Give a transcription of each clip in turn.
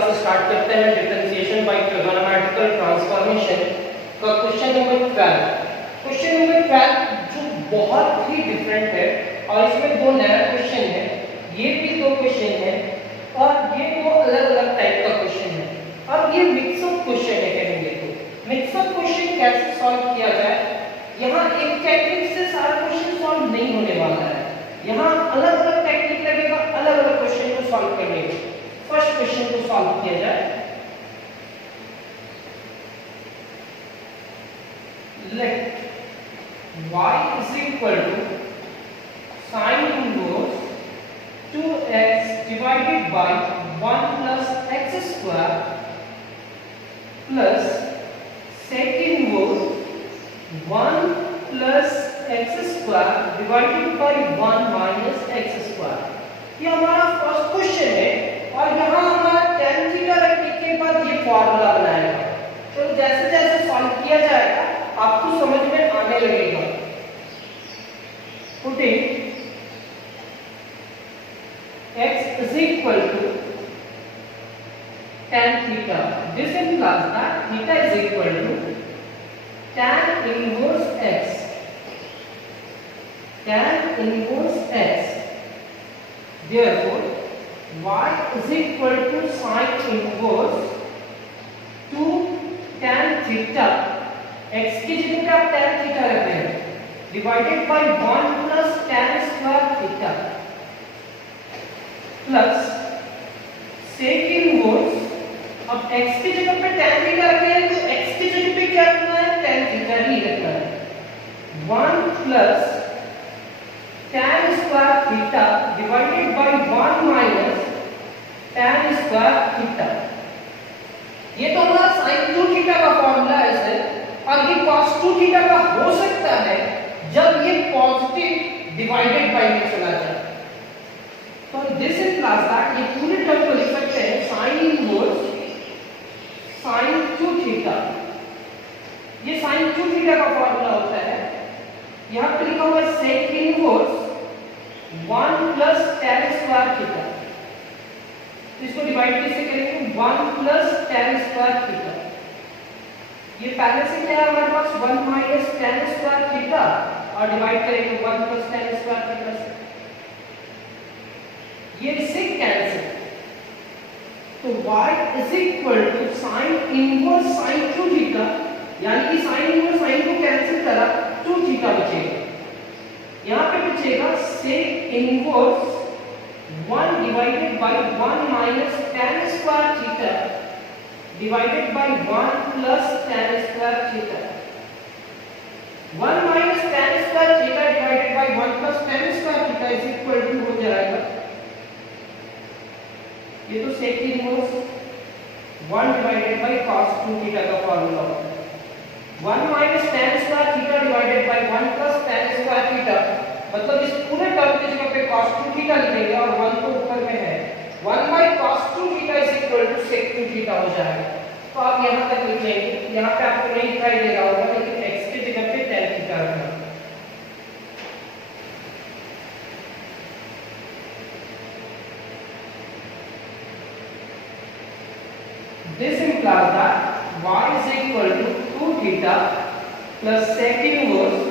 Class start करते हैं differentiation by trigonometrical transformation का क्वेश्चन नंबर 12। क्वेश्चन नंबर 12 जो बहुत ही डिफरेंट है और इसमें दो नया क्वेश्चन है, ये भी दो क्वेश्चन है और ये दो अलग अलग टाइप का क्वेश्चन है। अब ये मिक्सअप क्वेश्चन है, कहेंगे तो मिक्सअप क्वेश्चन कैसे सॉल्व किया जाए। यहाँ एक टेक्निक से सारा क्वेश्चन सॉल्व नहीं होने वाला है, यहाँ अलग अलग टेक्निक लगेगा अलग अलग क्वेश्चन को सॉल्व करने में। फर्स्ट क्वेश्चन को सॉल्व किया जाए। Let y is equal to sin inverse 2x divided by 1 plus x square plus sec inverse 1 plus x square divided by 1 minus x square। ये हमारा फर्स्ट क्वेश्चन है और यहाँ हमारा tan थीटा रखने के बाद ये फॉर्मूला बनाएगा। तो जैसे जैसे सॉल्व किया जाएगा आपको समझ में आने लगेगा। Putting x is equal to tan theta, this implies that theta is equal to tan inverse x, tan inverse x, therefore y is equal to sin inverse 2 tan theta, x की जगह पे आप tan थीटा रख रहे हैं, divided by 1 plus tan square theta plus sec inverse. अब x की जगह पे tan थीटा रख रहे हैं तो x की जगह पे क्या रखना है, tan थीटा ही रखना है। 1 plus tan square theta divided by 1 minus tan square theta. ये तो हमारा sin 2 थीटा का फॉर्मूला है सर, और ये cos 2 थीटा का हो सकता है जब ये पॉजिटिव डिवाइडेड बाय में चला जाए। तो दिस implies that ये पूरे टर्म को लिख सकते हैं sin इनवर्स sin 2 थीटा। ये sin 2 थीटा का फॉर्मूला होता है, यहाँ पे लिखा हुआ है sec inverse 1 plus tan square theta. इसको डिवाइड कैसे करेंगे, 1 प्लस tan स्क्वायर थीटा। ये पहले से क्या है हमारे पास 1 माइनस tan स्क्वायर थीटा और डिवाइड करेंगे 1 प्लस tan स्क्वायर थीटा से। ये इससे कैंसिल, तो y is equal to sin inverse sin 2 theta, यानी कि sin इनवर्स sin को कैंसिल करा 2 थीटा बचेगा। यहाँ पे बचेगा sec inverse 1 divided by 1 minus tan square theta divided by 1 plus tan square theta. 1 minus tan square theta divided by 1 plus tan square theta is equal to हो जाएगा, ये तो sec inverse 1 divided by cos 2 theta का formula होता है। 1 minus tan square theta divided by 1 plus tan square theta, मतलब इस पूरे टर्म की जगह पे cos 2 थीटा लिखेंगे और 1 तो ऊपर में है, 1 by cos 2 theta is equal to sec 2 theta हो जाएगा। तो आप यहाँ तक लिख लेंगे, यहाँ पे आपको नहीं दिखाई दे रहा होगा लेकिन x की जगह पे tan थीटा रखना। This implies that y is equal to 2 theta plus sec inverse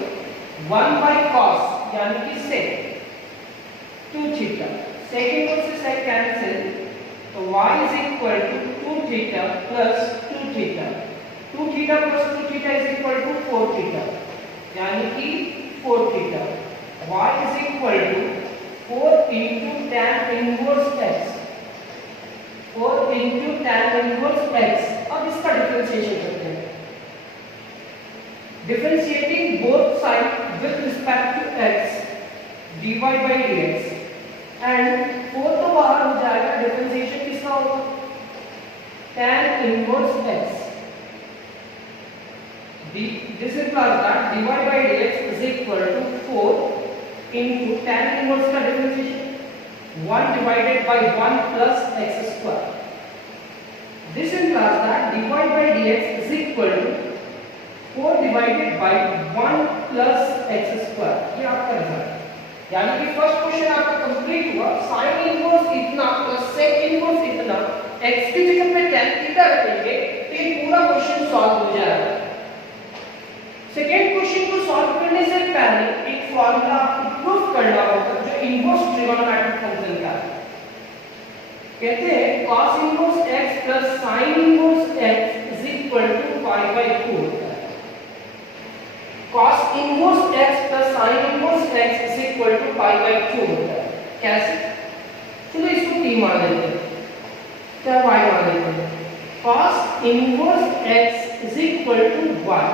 1 by cos, यानी कि sec 2 theta। sec inverse से sec cancel, तो y is equal to 2 theta plus 2 theta। 2 theta plus 2 theta is equal to 4 theta, यानी कि 4 theta। y is equal to 4 into tan inverse x, 4 into tan inverse x। अब इसका differentiation करते हैं, differentiating both side with respect to x dy by dx, and 4 तो बाहर हो जाएगा, डिफरेंशिएशन किसका होगा, tan inverse x। This implies that dy by dx is equal to 4 into tan inverse का differentiation 1 divided by 1 plus x square। This implies that dy by dx is equal to 4 divided by 1 plus x square। ये आपका result है, यानी कि first question आपका complete हुआ। Sine inverse इतना plus sec inverse इतना, x की जगह थीटा रखेंगे तो ये पूरा क्वेश्चन सॉल्व हो जाएगा। सेकेंड क्वेश्चन को सॉल्व करने से पहले एक फॉर्मूला आपको प्रूव करना होगा जो इनवर्स ट्रिगोनोमेट्रिक फंक्शन का है। कहते हैं cos inverse x plus sin inverse x is equal to pi by 2 होता है। cos inverse x plus sin inverse x is equal to pi by 2 होता है। कैसे? चलो इसको t मान लेते हैं, क्या y मान लेते हैं। cos inverse x is equal to y,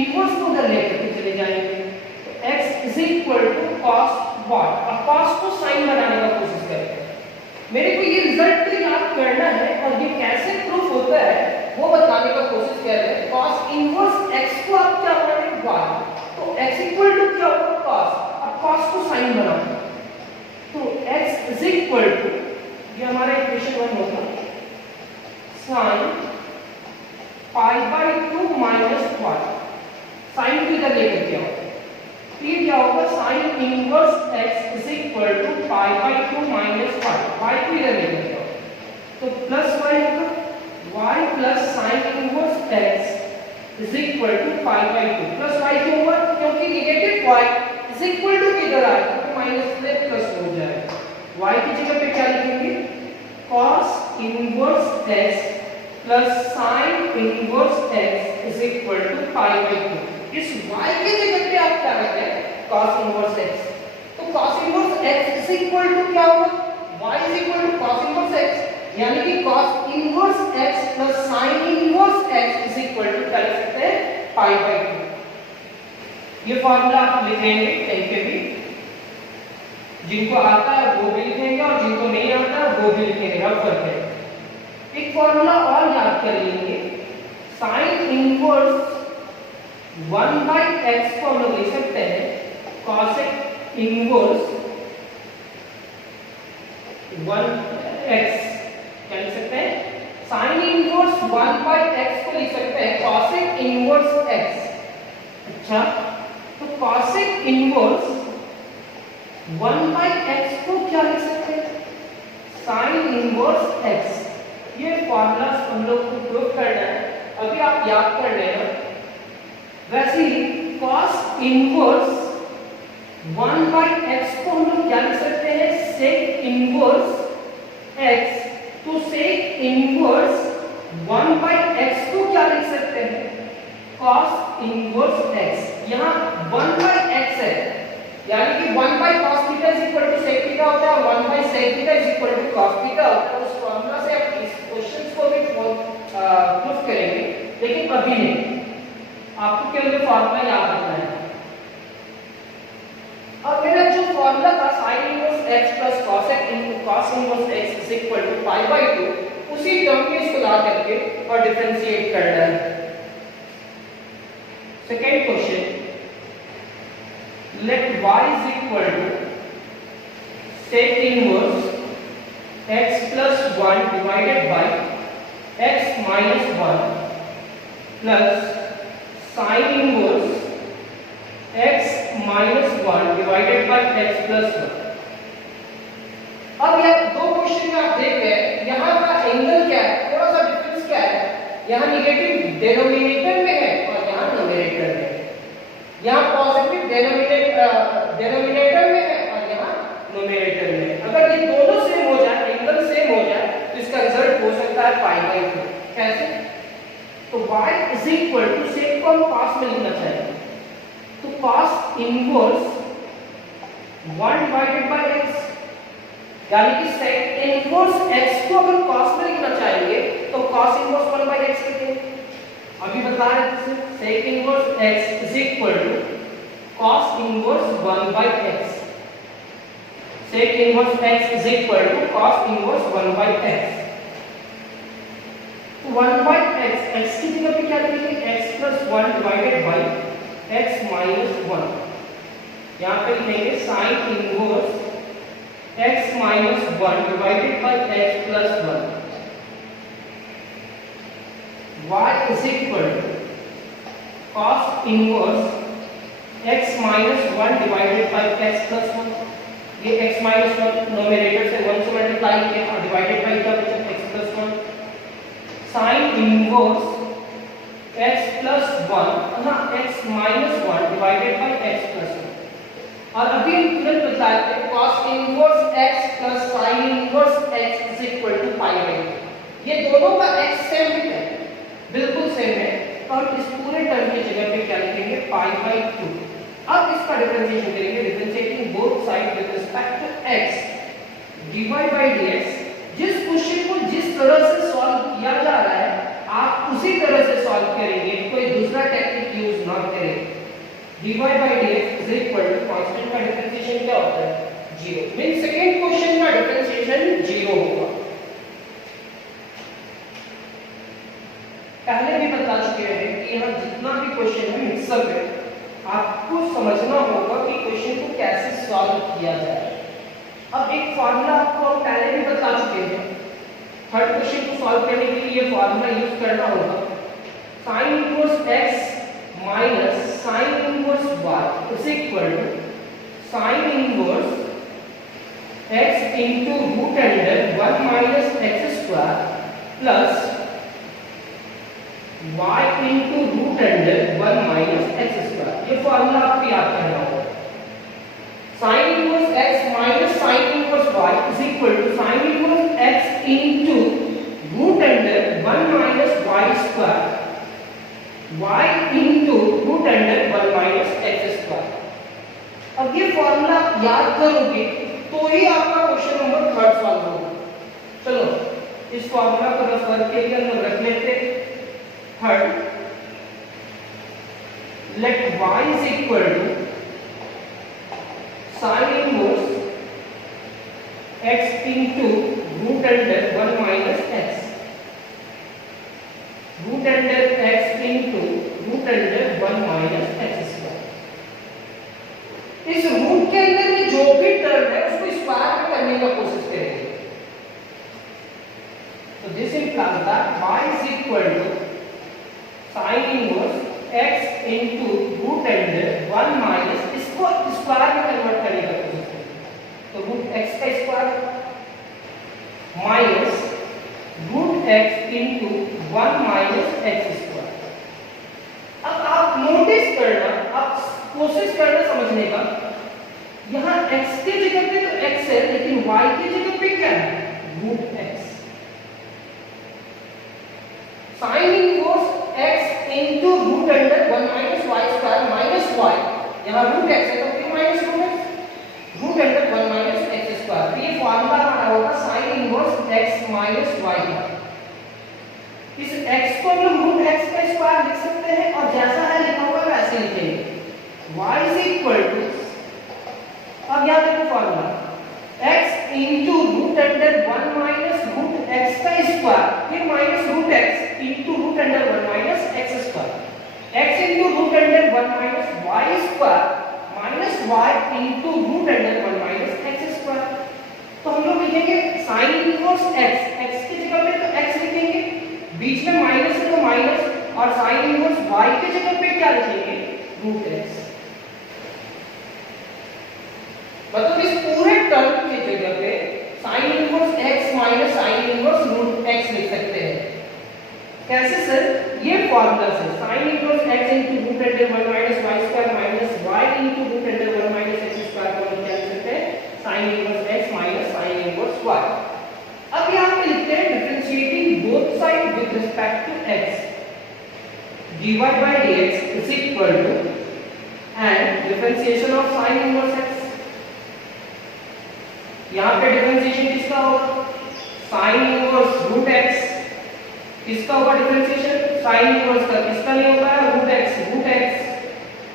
inverse को उधर लेकर के चले जाएंगे तो x is equal to cos y। अब cos को sin बनाने का कोशिश करें। मेरे को ये रिजल्ट तो याद करना है और ये कैसे प्रूफ होता है वो बताने का कोशिश कर रहे हैं। cos इनवर्स x को आप क्या माने y, तो x इक्वल टू क्या होगा cos। अब cos को sin बनाओ तो x इज इक्वल टू, ये हमारा इक्वेशन 1 होगा, sin pi by 2 minus y। sin को इधर लेकर के आओ तो ये क्या होगा sin inverse x is equal to pi by 2 minus y। y को इधर लेकर के आओ तो प्लस y होगा, y plus sin inverse x is equal to pi by 2 plus y क्यों हुआ, क्योंकि negative y is equal to किधर आएगा तो माइनस से प्लस हो जाएगा। y की जगह पे क्या लिखेंगे cos inverse x plus sin inverse x is equal to pi by 2। इस y की जगह पे आप क्या रखते हैं cos इनवर्स x, तो cos inverse x is equal to क्या होगा y is equal to cos inverse x, यानी कि cos inverse x plus sin inverse x is equal to क्या लिख सकते हैं पाई बाय 2। ये फार्मूला आप लिखेंगे कहीं पे भी, जिनको आता है वो भी लिखेंगे और जिनको नहीं आता है वो भी लिखेंगे, रब करके। एक फार्मूला और याद कर लेंगे, sin इनवर्स 1 बाय x को हम लोग लिख सकते हैं cosec इनवर्स 1x, क्या लिख सकते हैं sin इनवर्स 1 बाय x को लिख सकते हैं cosec इनवर्स x। अच्छा, तो cosec इनवर्स 1 बाय x को क्या लिख सकते हैं sin इनवर्स x। ये फॉर्मूला हम लोग को प्रूव करना है, अभी आप याद कर लेना। वैसे ही cos इनवर्स 1 बाय x को हम लोग क्या लिख सकते हैं sec इनवर्स x, तो sec इनवर्स 1 बाय x को क्या लिख सकते हैं cos इनवर्स x। यहाँ 1 बाय x है, यानी कि 1 by cos theta is equal to sec theta होता है और 1 by sec theta is equal to cos theta होता है। उस फॉर्मूला से आप इस क्वेश्चंस को भी प्रूफ करेंगे, लेकिन अभी नहीं, आपको केवल फॉर्मूला याद रखना है। अब मेरा जो फॉर्मूला था sin inverse x plus cos inverse x is equal to pi by 2, उसी टर्म में इसको ला करके और डिफरेंशिएट करना है। Second question, let y is equal to sec inverse x plus 1 divided by x minus 1 plus sin inverse x minus 1 divided by x plus 1। अब ये दो क्वेश्चन में आप देख रहे हैं, यहाँ का एंगल क्या है, थोड़ा सा डिफरेंस क्या है, यहाँ निगेटिव डिनोमिनेटर में है और यहाँ न्यूमरेटर में है। यहाँ पॉजिटिव डिनोमिनेटर में है और यहाँ न्यूमरेटर में है। अगर ये दोनों सेम हो जाए, एंगल सेम हो जाए, तो इसका रिजल्ट हो सकता है पाई बाय 2। कैसे? तो y इज इक्वल टू सेक को हम पास में लिखना चाहेंगे, तो cos inverse 1 divided by x, यानी कि सेक इनवर्स x को अगर cos में लिखना चाहेंगे तो cos इनवर्स 1 बाय x लिखेंगे। अभी बता रहे थे sec inverse x is equal to cos inverse 1 by x। Sec inverse x is equal to cos inverse 1 by x। 1 by x, x की जगह पे क्या लिखेंगे x plus 1 divided by x minus 1। यहाँ पे लिखेंगे sin inverse x minus 1 divided by x plus 1। y is equal to cos inverse x minus 1 divided by x plus 1। ये x minus 1 numerator से 1 से मल्टीप्लाई किया और डिवाइडेड बाय क्या बचा x plus 1। Inverse x plus 1 हाँ x minus 1 divided by x plus 1। और अभी हम तुरंत बताए थे cos inverse x plus sin inverse x is equal to pi by 2। ये दोनों का x सेम है, बिल्कुल सेम है, तो हम इस पूरे टर्म की जगह पे क्या लिखेंगे पाई बाई 2। अब इसका डिफरेंशिएशन करेंगे, differentiating both side with respect to x dy by dx। जिस क्वेश्चन को जिस तरह से सॉल्व किया जा रहा है आप उसी तरह से सॉल्व करेंगे, कोई दूसरा टेक्निक यूज ना करें। dy by dx is equal to constant का डिफरेंशिएशन क्या होता है 0, मीन सेकंड क्वेश्चन का डिफरेंशिएशन 0 होगा। पहले भी बता चुके हैं कि यहां जितना भी क्वेश्चन है मिक्सअप है, आपको समझना होगा कि क्वेश्चन को कैसे सॉल्व किया जाए। अब एक फार्मूला आपको हम पहले भी बता चुके हैं, थर्ड क्वेश्चन को सॉल्व करने के लिए फार्मूला यूज करना होगा sin inverse x minus sin inverse y is equal to sin inverse x into root under 1 minus x square plus y into root under 1 minus x square. ये formula आपको याद करना होगा। sin inverse x minus sin inverse y is equal to sin inverse x into root under 1 minus y square y into root under 1 minus x square. अब ये formula याद करोगे तो ही आपका क्वेश्चन नंबर 3 सॉल्व होगा। चलो इस फार्मूला को रेफर के लिए हम रख लेते हैं। Third, let y is equal to sin inverse x into root under 1 minus x, root under x into root under 1 minus x square। इस रूट के अंदर में जो भी टर्म है उसको स्क्वायर में करने का कोशिश करेंगे। तो this implies that y is equal to sin inverse x into root under 1 minus, इसको स्क्वायर में कन्वर्ट करने का कोशिश करेंगे। तो रूट x का square minus root x into 1 minus x square. अब आप नोटिस करना, आप कोशिश करना समझने का, यहाँ x के जगह पे तो x है लेकिन y की जगह पे क्या है root x। Sine inverse x into root under 1 minus y square minus y, यहाँ रूट x है तो फिर minus root under 1 minus x square. ये फार्मूला हमारा होगा sine inverse x minus y का। इस x को हम रूट x का स्क्वायर लिख सकते हैं और जैसा है लिखा हुआ वैसे लिखेंगे। y इज इक्वल टू, अब याद रखो formula x into root under 1 minus root x का स्क्वायर फिर minus root x into root under 1 minus x square. x into root under 1 minus y square minus y into root under 1 minus x square. तो हम लोग लिखेंगे sign inverse x, x की जगह पे तो x लिखेंगे, बीच में माइनस है तो माइनस, और साइन इनवर्स y की जगह पे क्या लिखेंगे रूट x। मतलब इस पूरे टर्म की जगह पे sine inverse x minus sine inverse root x लिख सकते हैं। कैसे सर? ये फार्मूला से sin inverse x into root under 1 minus y square minus y into root under 1 minus x square को हम क्या लिख सकते हैं sin inverse x minus sin inverse y। अब यहां पे लिखते हैं differentiating both side with respect to x dy by dx is equal to and differentiation of sin inverse x। यहां पे डिफरेंशिएशन किसका होगा sin इनवर्स रूट x, किसका होगा डिफरेंशिएशन sin इनवर्स का, किसका नहीं होगा root x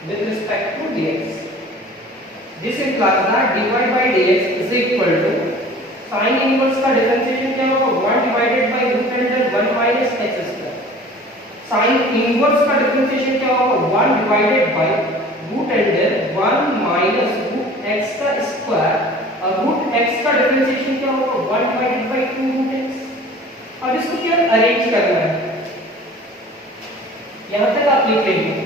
with respect to dx। This implies that dy by dx is equal to sin inverse का डिफरेंशिएशन क्या होगा 1 divided by root under 1 minus x square। sin inverse का डिफरेंशिएशन क्या होगा 1 divided by root under 1 minus root x का square, और root x का differentiation क्या होगा 1 divided by 2 root x। अब इसको केवल अरेंज करना है, यहां तक आप लिख लेंगे।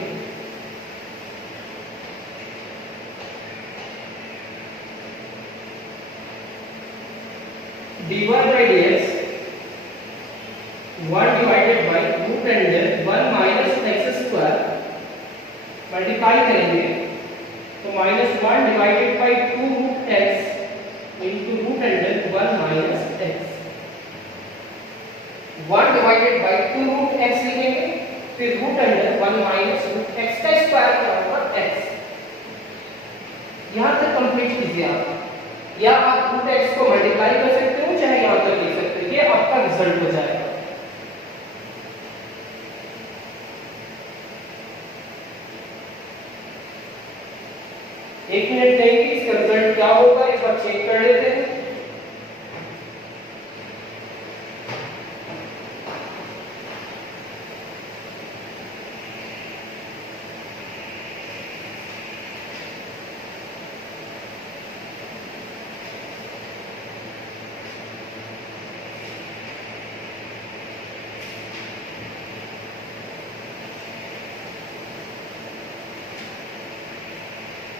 dy by dx 1 divided by root under 1 minus x square multiply करेंगे तो -1 divided by 2 root x into root under 1 minus x. 1 divided by 2 root x लिखेंगे, फिर root under 1 minus root x का स्क्वायर क्या होगा एक्स। यहां तक complete कीजिए आप, या आप रूट एक्स को मल्टीप्लाई कर सकते हो, चाहे यहां तक लिख सकते हो, ये आपका रिजल्ट हो जाएगा। एक मिनट देंगे, इसका रिजल्ट क्या होगा एक बार चेक कर लेते हैं।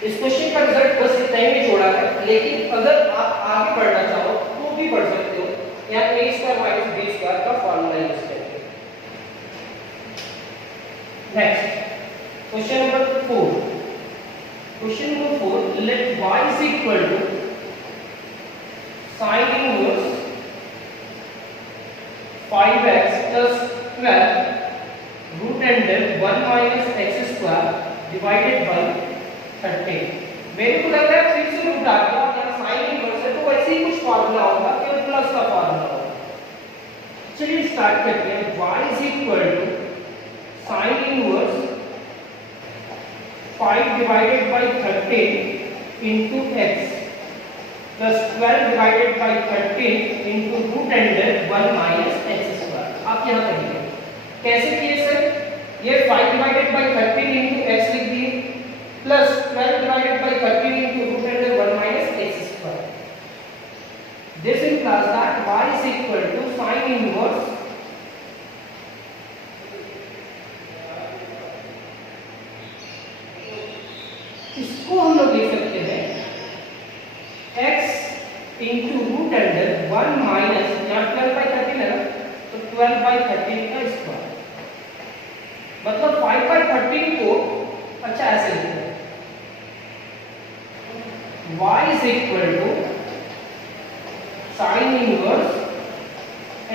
इस क्वेश्चन का रिजल्ट बस इतना ही में छोड़ा है, लेकिन अगर आप आगे बढ़ना चाहो तो भी बढ़ सकते हो। यहाँ a square minus b square का फॉर्मूला यूज करके। Next question number 4। Question number 4, let y is equal to sin inverse 5x plus 12 root under 1 minus x square divided by 30। मेरे को लग रहा है फिर से रूट आ गया, यहाँ साइन इनवर्स है तो वैसे ही कुछ फार्मूला होगा, केवल प्लस का फार्मूला होगा। चलिए स्टार्ट करते हैं। y is equal to sine inverse 5 divided by 30 into x plus 12 divided by 30 into root under 1 minus x square. आप यहां करिए कैसे किए सर, ये 5 डिवाइडेड बाई 30 इनटू x लिख दिए plus 12 divided by 13 into root under 1 minus x square. This implies that y is equal to sin inverse इसको हम लोग लिख सकते हैं x into root under 1 minus, यहाँ 12 by 13 है तो 12 by 13 का स्क्वायर, मतलब 5 by 13 को अच्छा ऐसे लिखते हैं y is equal to sin inverse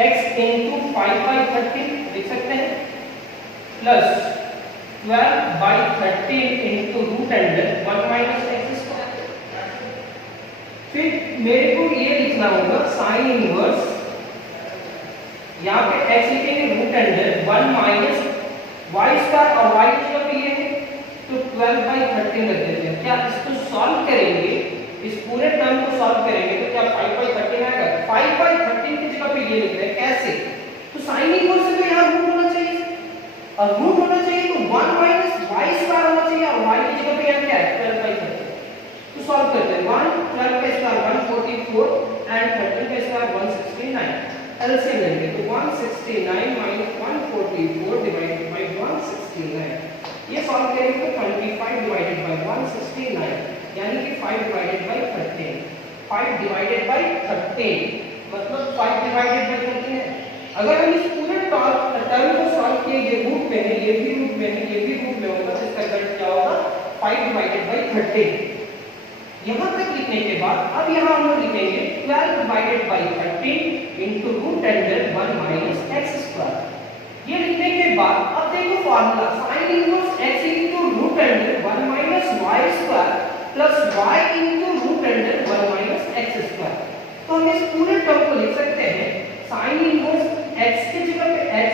x into 5 by 30 लिख सकते हैं plus 12 by 13 into root under 1 minus x square। फिर मेरे को ये लिखना होगा sin inverse, यहाँ पे x लिखेंगे root under 1 minus y square और y की जगह पे ये है तो 12 by 13 रख देते हैं। क्या इसको सॉल्व करेंगे, इस पूरे टर्म को सॉल्व करेंगे तो क्या 5 by 13 आएगा। 5 by 13 की जगह पे ये लिख रहे हैं कैसे, तो साइन इनवर्स से तो यहाँ रूट होना चाहिए, और रूट होना चाहिए तो 1 माइनस y स्क्वायर होना चाहिए, और y की जगह पे यहाँ क्या है 12 by 13। तो सॉल्व करते हैं 1 12 का स्क्वायर 144 एंड 13 का स्क्वायर 169। एलसीएम लेंगे तो 169 माइनस 144 डिवाइडेड बाय 169, ये सॉल्व करेंगे तो 25 डिवाइडेड बाय 169 यानी कि 5 डिवाइडेड बाय 13, 5 डिवाइडेड बाय 13 मतलब 5 डिवाइडेड बाय 13 है। अगर हम इस पूरे टर्म को सॉल्व किए, ये रूट में है, ये भी रूट में है, ये भी रूट में होगा, तो इसका रिजल्ट क्या होगा 5 डिवाइडेड बाय 13। यहां तक लिखने के बाद अब यहां हम लोग लिखेंगे 12 divided by 13 into root under 1 minus x square. ये लिखने के बाद अब देखो formula sin inverse x into root under 1 minus y square plus y into root under 1 minus x square. तो हम इस पूरे टर्म को लिख सकते हैं sin इनवर्स x की जगह पे x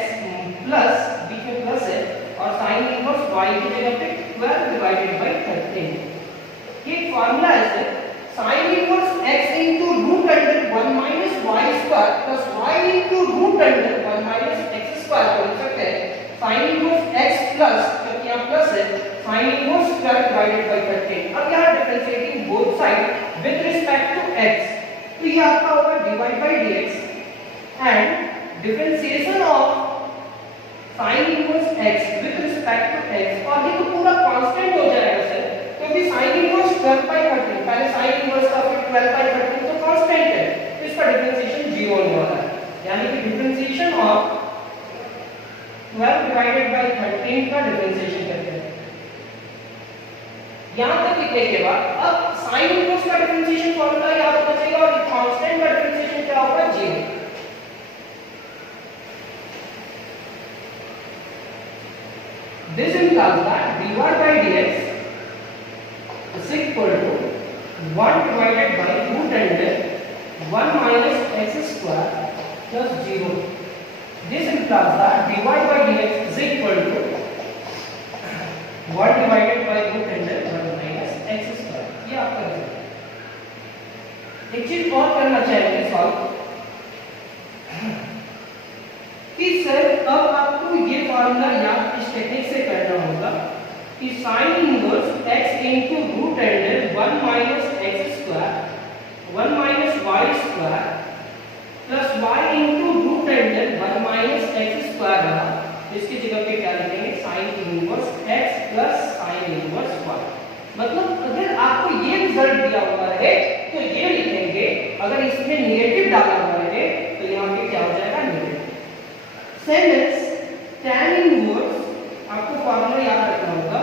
प्लस बीच में प्लस है और sin इनवर्स y की जगह पे 12 डिवाइडेड बाय 13। ये फार्मूला है sin inverse x into root under 1 minus y square plus y into root under 1 minus x square को लिख सकते हैं sin इनवर्स x प्लस, क्योंकि यहाँ प्लस है, sin इनवर्स 12 डिवाइडेड बाय 13। अब यहाँ differentiating both side with respect to x, तो ये आपका होगा dy by dx and differentiation of sin inverse x with respect to x, और ये तो पूरा कांस्टेंट हो जाएगा सर, क्योंकि sin इनवर्स 12 by 13, पहले sin इनवर्स का फिर 12 by 13 तो कांस्टेंट है, तो इसका डिफरेंशिएशन 0 होने वाला है, यानी कि डिफरेंशिएशन ऑफ 12 डिवाइडेड बाय 13 का डिफरेंशिएशन करते हैं। यहां तक लिखने के बाद अब साइन इनवर्स का डिफरेंशिएशन फार्मूला याद होना चाहिए और कांस्टेंट का डिफरेंशिएशन क्या होगा, 0। This implies that dy by dx is equal to 1 divided by root under 1 minus x square plus 0. This implies that dy by dx is equal to 1 divided by root under 1 minus x square. ये आपका result है। एक चीज और करना चाहेंगे solve कि sir अब आपको ये फार्मूला याद इस टेक्निक से करना होगा कि sin inverse x into root under 1 minus x square 1 minus y square plus y into root under 1 minus x square रहा। इसकी जगह पे क्या लिखेंगे, sin inverse x plus sin inverse y। मतलब अगर आपको ये रिजल्ट दिया हुआ है तो ये लिखेंगे, अगर इसमें नेगेटिव डाला हुआ है तो यहाँ पे क्या हो जाएगा, negative. Same as tan inverse, आपको फार्मूला याद रखना होगा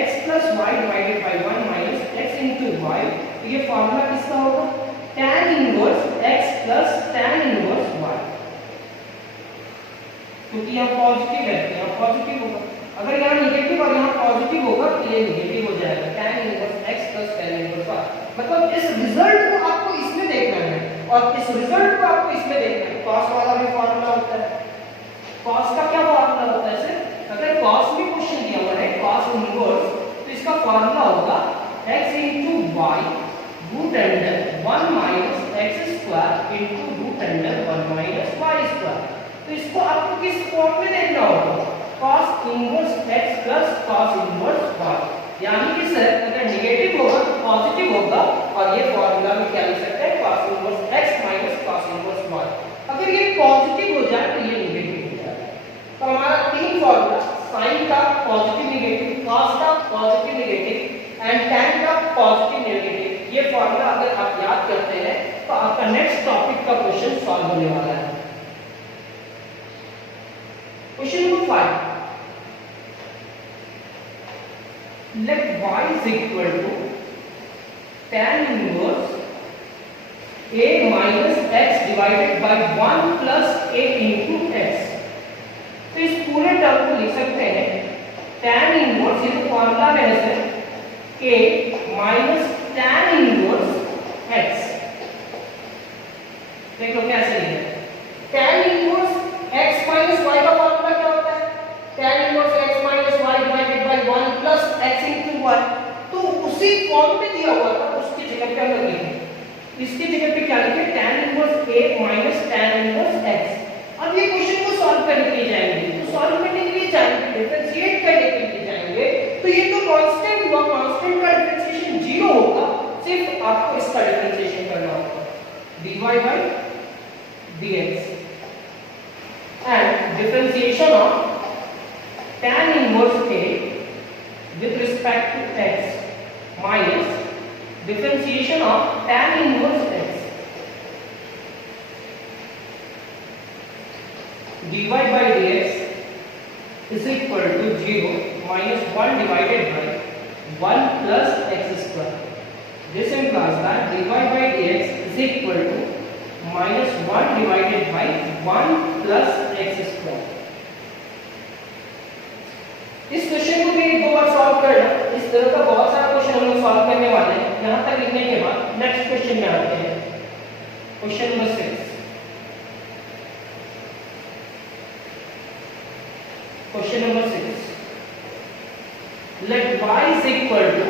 x plus y divided by 1 minus x into y। तो ये फार्मूला किसका होगा, tan inverse x plus tan inverse y, क्योंकि यहाँ पॉजिटिव है तो यहाँ पॉजिटिव होगा। अगर यहाँ नेगेटिव और यहाँ पॉजिटिव होगा तो ये नेगेटिव हो जाएगा, tan inverse x plus tan inverse y। मतलब इस रिजल्ट को आपको इसमें देखना है और इस रिजल्ट को आपको इसमें देखना है। cos वाला भी फार्मूला होता है, cos का क्या फार्मूला होता है सर, अगर cos में क्वेश्चन दिया हुआ है cos इनवर्स तो इसका फार्मूला होगा x into y root under 1 minus x square into root under 1 minus y square। तो इसको आपको किस फॉर्म में देखना होगा, cos inverse x plus cos inverse y। यानी कि सर अगर नेगेटिव होगा तो पॉजिटिव होगा और ये फार्मूला में क्या लिख सकते हैं, cos inverse x minus cos inverse y। अगर ये पॉजिटिव हो जाए तो ये नेगेटिव हो जाए। तो हमारा तीन फार्मूला, sin का पॉजिटिव नेगेटिव, cos का पॉजिटिव नेगेटिव एंड tan का पॉजिटिव नेगेटिव, ये फार्मूला अगर आप याद करते हैं तो आपका नेक्स्ट टॉपिक का क्वेश्चन सॉल्व होने वाला है। Question number 5, let y is equal to tan inverse a minus x divided by 1 plus a into x। तो इस पूरे टर्म को लिख सकते हैं tan इनवर्स, ये तो फॉर्मूला है sir, a minus tan inverse x। देख लो कैसे लिखा है, tan inverse x minus y का फॉर्मूला क्या होता है, tan inverse x minus y divided by 1 plus x into y। तो उसी फॉर्म में दिया हुआ था उसकी जगह पे हम लिखेंगे, इसकी जगह पे क्या लिखें, tan inverse a minus tan inverse x। अब ये क्वेश्चन को सॉल्व करने के लिए जाएंगे, तो सॉल्व करने के लिए जाएंगे, डिफरेंशिएट करने के लिए जाएंगे, तो ये तो कांस्टेंट हुआ, कांस्टेंट का डिफरेंशिएशन 0 होगा, सिर्फ आपको इसका डिफरेंशिएशन करना होगा dy by dx and differentiation of tan inverse a with respect to x minus differentiation of tan inverse x dy by dx is equal to 0 minus 1 divided by 1 plus x square। This implies that dy by dx is equal to minus 1 divided by 1 plus x square। इस question को भी एक दो बार solve करना, इस तरह का बहुत सारा क्वेश्चन हम लोग सॉल्व करने वाले हैं। यहां तक लिखने के बाद नेक्स्ट क्वेश्चन में आते हैं, question number 6। Question number 6, let y is equal to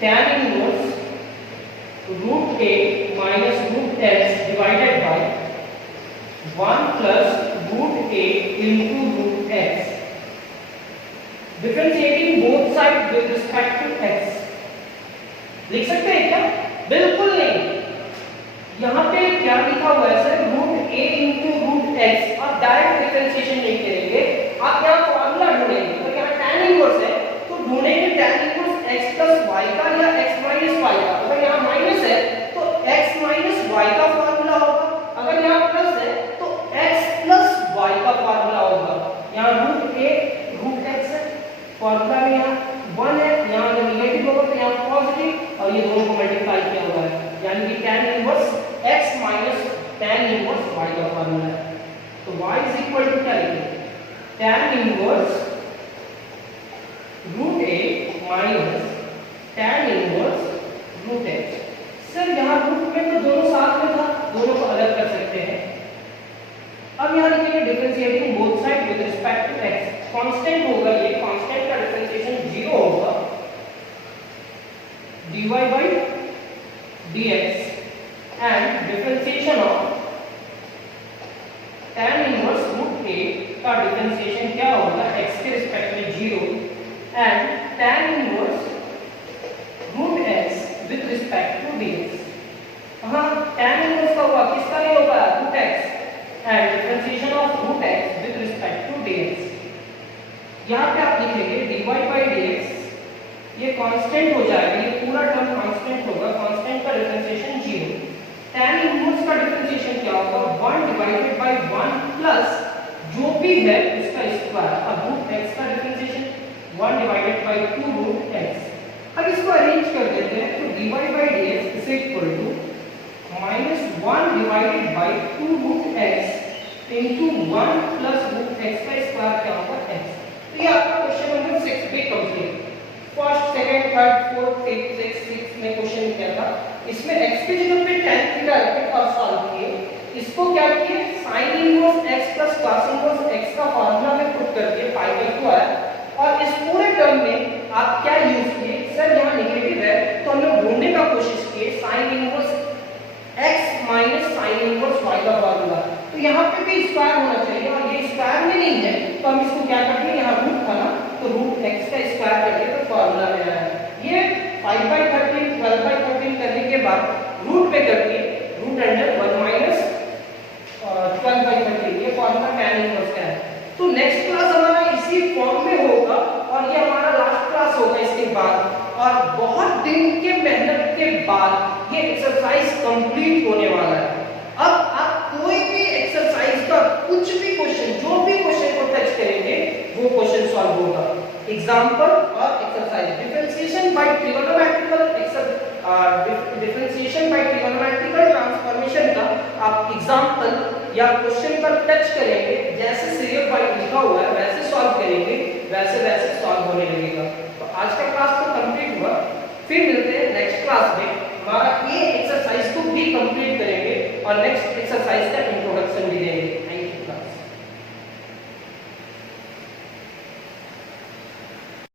tan inverse root a minus root x divided by 1 plus root a into root x, differentiating both sides with respect to x। लिख सकते हैं क्या? बिल्कुल नहीं। यहाँ पे क्या लिखा हुआ है sir, root a into root x। आप डायरेक्ट डिफरेंशिएशन नहीं करेंगे, आप यहाँ फॉर्मूला ढूंढेंगे। तो यहाँ tan इनवर्स है तो ढूंढेंगे tan inverse x plus y का या x minus y का। अगर यहाँ माइनस है तो x minus y का फॉर्मूला होगा, अगर यहाँ प्लस है तो x plus y का फॉर्मूला y का फॉर्मूला है। तो y इज इक्वल टू क्या लिखेंगे, tan inverse root a minus tan inverse root x। Sir यहाँ रूट में तो दोनों साथ में था, दोनों को अलग कर सकते हैं। अब यहाँ लिखेंगे differentiating both side with respect to x, constant होगा, ये कांस्टेंट का डिफरेंशिएशन 0 होगा, dy by dx and differentiation of tan inverse root a का डिफरेंशिएशन क्या होगा, x के रिस्पेक्ट में 0 and tan inverse root x with respect to dx। हाँ, tan inverse का हुआ, किसका नहीं होगा, root x and differentiation of root x with respect to dx। यहाँ पे आप लिखेंगे dy by dx, ये कांस्टेंट हो जाएगा, ये पूरा टर्म कांस्टेंट होगा, कांस्टेंट का डिफरेंशिएशन 0। tan इनवर्स का डिफरेंशिएशन क्या होगा, 1 डिवाइडेड बाय 1 प्लस जो भी है उसका स्क्वायर। अब रूट x का differentiation 1 divided by 2 root x। अब इसको अरेंज कर देते हैं, तो dy by dx is equal to -1 divided by 2 root x into 1 plus root x का स्क्वायर क्या होगा, x। तो ये आपका क्वेश्चन नंबर 6 पे complete. First, second, third, fourth, fifth, sixth में क्वेश्चन क्या था, इसमें x की जगह पे tan थीटा रखे और सॉल्व किए। इसको क्या किए, sin inverse x plus cos inverse x का फार्मूला में पुट करके पाई बाय 2 आया। और इस पूरे टर्म में आप क्या यूज किए, सर यहाँ नेगेटिव है तो हमने ढूंढने का कोशिश किए sin inverse x minus sin inverse y का फार्मूला। तो यहाँ पे भी स्क्वायर होना चाहिए और ये स्क्वायर में नहीं है, तो हम इसको क्या करेंगे, यहाँ रूट था ना, तो रूट x का स्क्वायर करके तो फार्मूला में आया। ये 5 by 13 12 by 13 करने के बाद रूट पे करके रूट अंडर 1 माइनस 12 by 13, ये फार्मूला tan इनवर्स का है। तो नेक्स्ट क्लास हमारा इसी फॉर्म में होगा और ये हमारा लास्ट क्लास होगा इसके बाद। और बहुत दिन के मेहनत के बाद ये एक्सरसाइज कंप्लीट होने वाला है। अब आप कोई भी एक्सरसाइज का कुछ भी क्वेश्चन, जो भी क्वेश्चन को टच करेंगे वो क्वेश्चन सॉल्व होगा। एग्जांपल और exercise, differentiation by trigonometrical differentiation by trigonometrical transformation का आप एग्जांपल या क्वेश्चन पर टच करेंगे, जैसे सीरियल बाय लिखा हुआ है वैसे सॉल्व करेंगे, वैसे वैसे सॉल्व होने लगेगा। तो आज का क्लास तो कंप्लीट हुआ, फिर मिलते हैं नेक्स्ट क्लास में। हमारा ये एक्सरसाइज को भी कंप्लीट करेंगे और नेक्स्ट एक्सरसाइज का इंट्रोडक्शन भी देंगे।